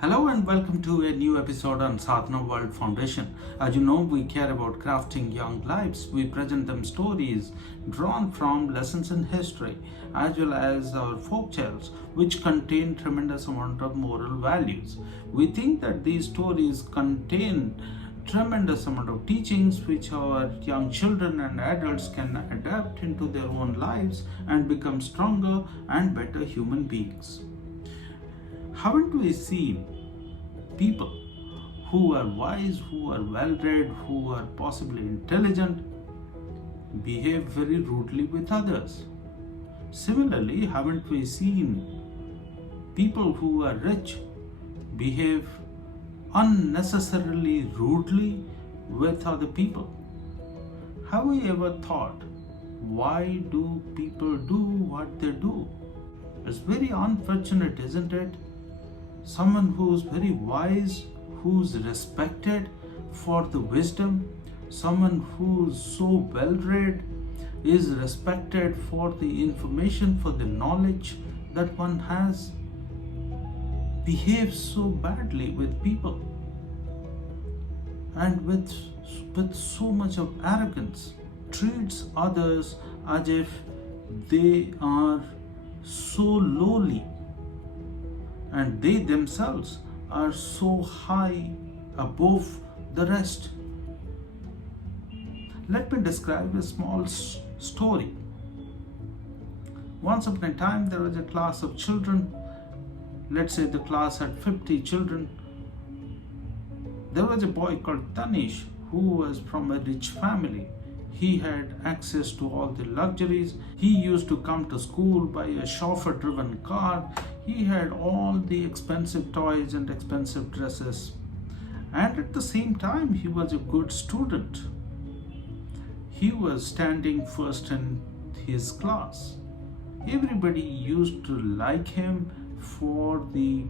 Hello and welcome to a new episode on Sadhana World Foundation. As you know, we care about crafting young lives. We present them stories drawn from lessons in history as well as our folk tales, which contain tremendous amount of moral values. We think that these stories contain tremendous amount of teachings which our young children and adults can adapt into their own lives and become stronger and better human beings. Haven't we seen people who are wise, who are well read, who are possibly intelligent, behave very rudely with others? Similarly, haven't we seen people who are rich behave unnecessarily rudely with other people? Have we ever thought, why do people do what they do? It's very unfortunate, isn't it? Someone who's very wise, who's respected for the wisdom, someone who's so well read, is respected for the information, for the knowledge that one has, behaves so badly with people and with so much of arrogance, treats others as if they are so lowly and they themselves are so high above the rest. Let me describe a small story. Once upon a time, there was a class of children. Let's say the class had 50 children. There was a boy called Tanish who was from a rich family. He had access to all the luxuries. He used to come to school by a chauffeur-driven car. He had all the expensive toys and expensive dresses. And at the same time, he was a good student. He was standing first in his class. Everybody used to like him for the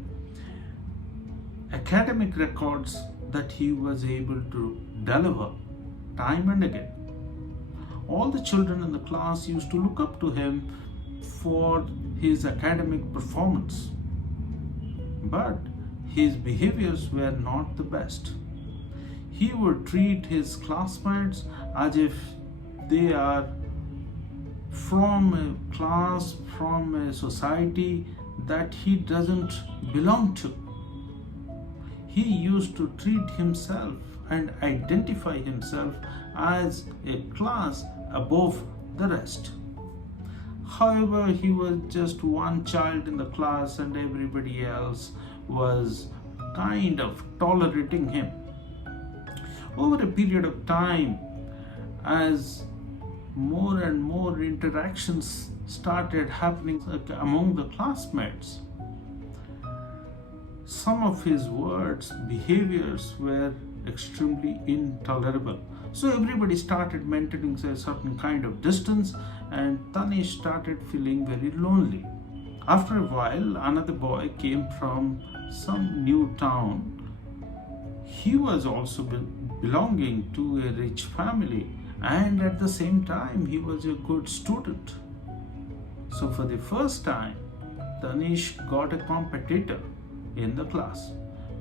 academic records that he was able to deliver time and again. All the children in the class used to look up to him for his academic performance. But his behaviors were not the best. He would treat his classmates as if they are from a class, from a society that he doesn't belong to. He used to treat himself and identify himself as a class above the rest. However, he was just one child in the class and everybody else was kind of tolerating him. Over a period of time, as more and more interactions started happening among the classmates, some of his words, behaviors were extremely intolerable. So everybody started maintaining a certain kind of distance and Tanish started feeling very lonely. After a while, another boy came from some new town. He was also belonging to a rich family and at the same time he was a good student. So for the first time, Tanish got a competitor in the class.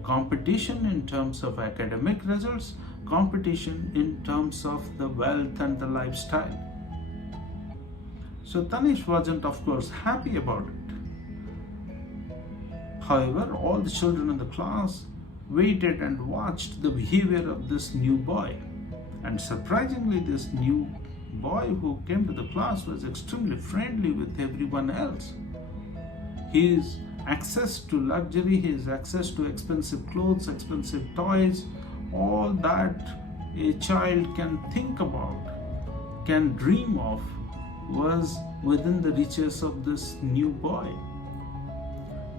Competition in terms of academic results, competition in terms of the wealth and the lifestyle. So Tanish wasn't, of course, happy about it. However, all the children in the class waited and watched the behavior of this new boy. And surprisingly, this new boy who came to the class was extremely friendly with everyone else. His access to luxury, his access to expensive clothes, expensive toys, all that a child can think about, can dream of, was within the reaches of this new boy.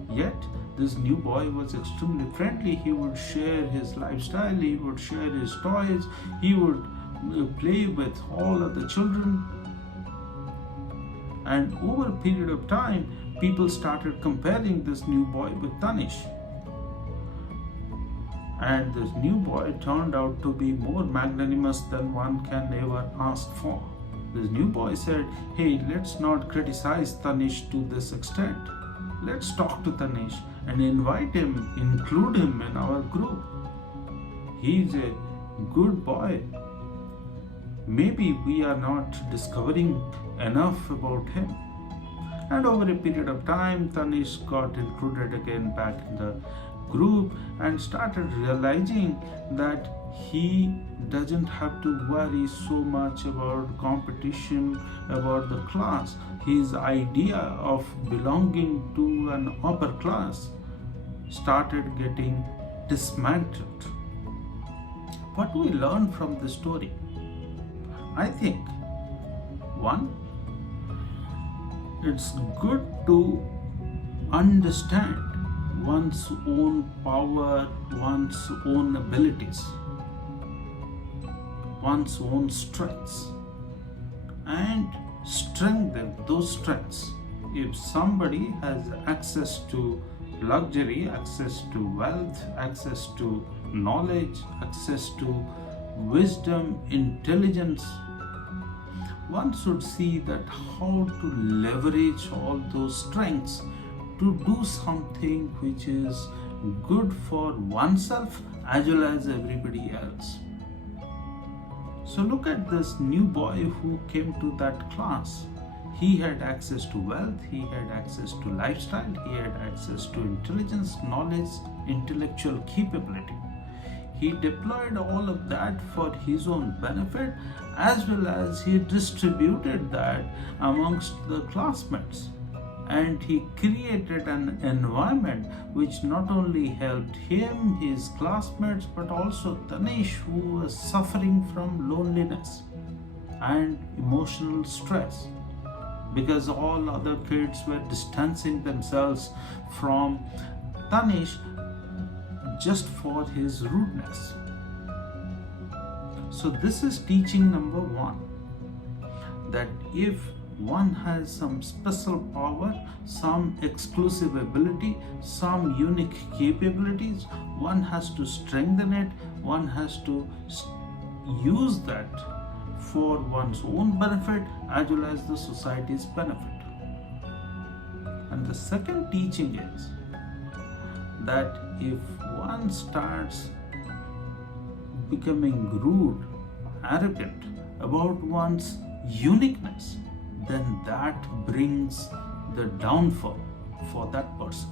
Yet, this new boy was extremely friendly. He would share his lifestyle, he would share his toys, he would play with all of the children. And over a period of time, people started comparing this new boy with Tanish. And this new boy turned out to be more magnanimous than one can ever ask for. This new boy said, "Hey, let's not criticize Tanish to this extent. Let's talk to Tanish and invite him, include him in our group. He's a good boy. Maybe we are not discovering enough about him. And over a period of time, Tanish got included again back in the group and started realizing that he doesn't have to worry so much about competition, about the class. His idea of belonging to an upper class started getting dismantled. What do we learn from this story? I think, one, it's good to understand one's own power, one's own abilities, one's own strengths, and strengthen those strengths. If somebody has access to luxury, access to wealth, access to knowledge, access to wisdom, intelligence, one should see that how to leverage all those strengths to do something which is good for oneself as well as everybody else. So look at this new boy who came to that class. He had access to wealth, he had access to lifestyle, he had access to intelligence, knowledge, intellectual capability. He deployed all of that for his own benefit, as well as he distributed that amongst the classmates. And he created an environment which not only helped him, his classmates, but also Tanish, who was suffering from loneliness and emotional stress, because all other kids were distancing themselves from Tanish just for his rudeness. So this is teaching number one, that if one has some special power, some exclusive ability, some unique capabilities, one has to strengthen it, one has to use that for one's own benefit as well as the society's benefit. And the second teaching is that if one starts becoming rude, arrogant about one's uniqueness, then that brings the downfall for that person.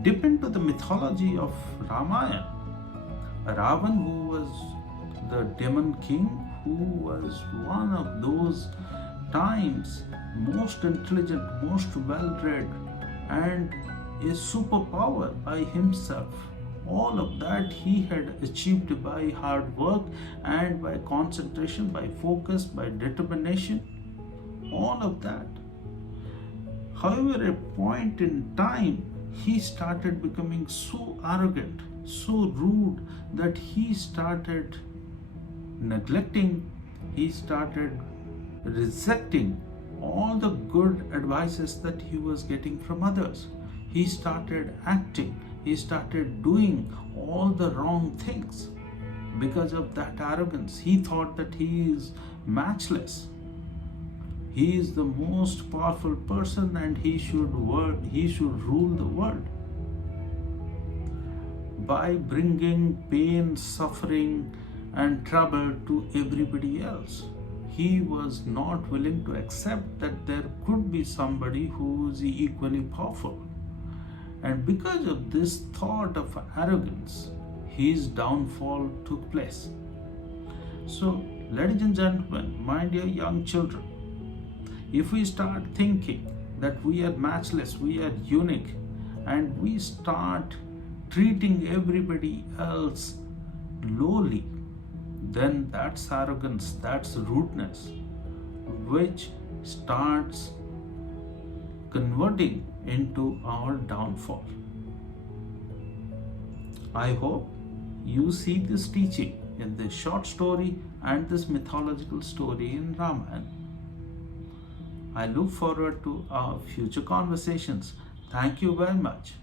Dip into the mythology of Ramayana. Ravan, who was the demon king, who was one of those times most intelligent, most well-read, and a superpower by himself. All of that he had achieved by hard work and by concentration, by focus, by determination, all of that. However, at a point in time, he started becoming so arrogant, so rude, that he started neglecting, he started rejecting all the good advices that he was getting from others. He started acting, he started doing all the wrong things. Because of that arrogance, he thought that he is matchless. He is the most powerful person and he should rule the world. By bringing pain, suffering, and trouble to everybody else, he was not willing to accept that there could be somebody who is equally powerful. And because of this thought of arrogance, his downfall took place. So, ladies and gentlemen, my dear young children, if we start thinking that we are matchless, we are unique, and we start treating everybody else lowly, then that's arrogance, that's rudeness, which starts converting into our downfall. I hope you see this teaching in this short story and this mythological story in Ramayana. I look forward to our future conversations. Thank you very much.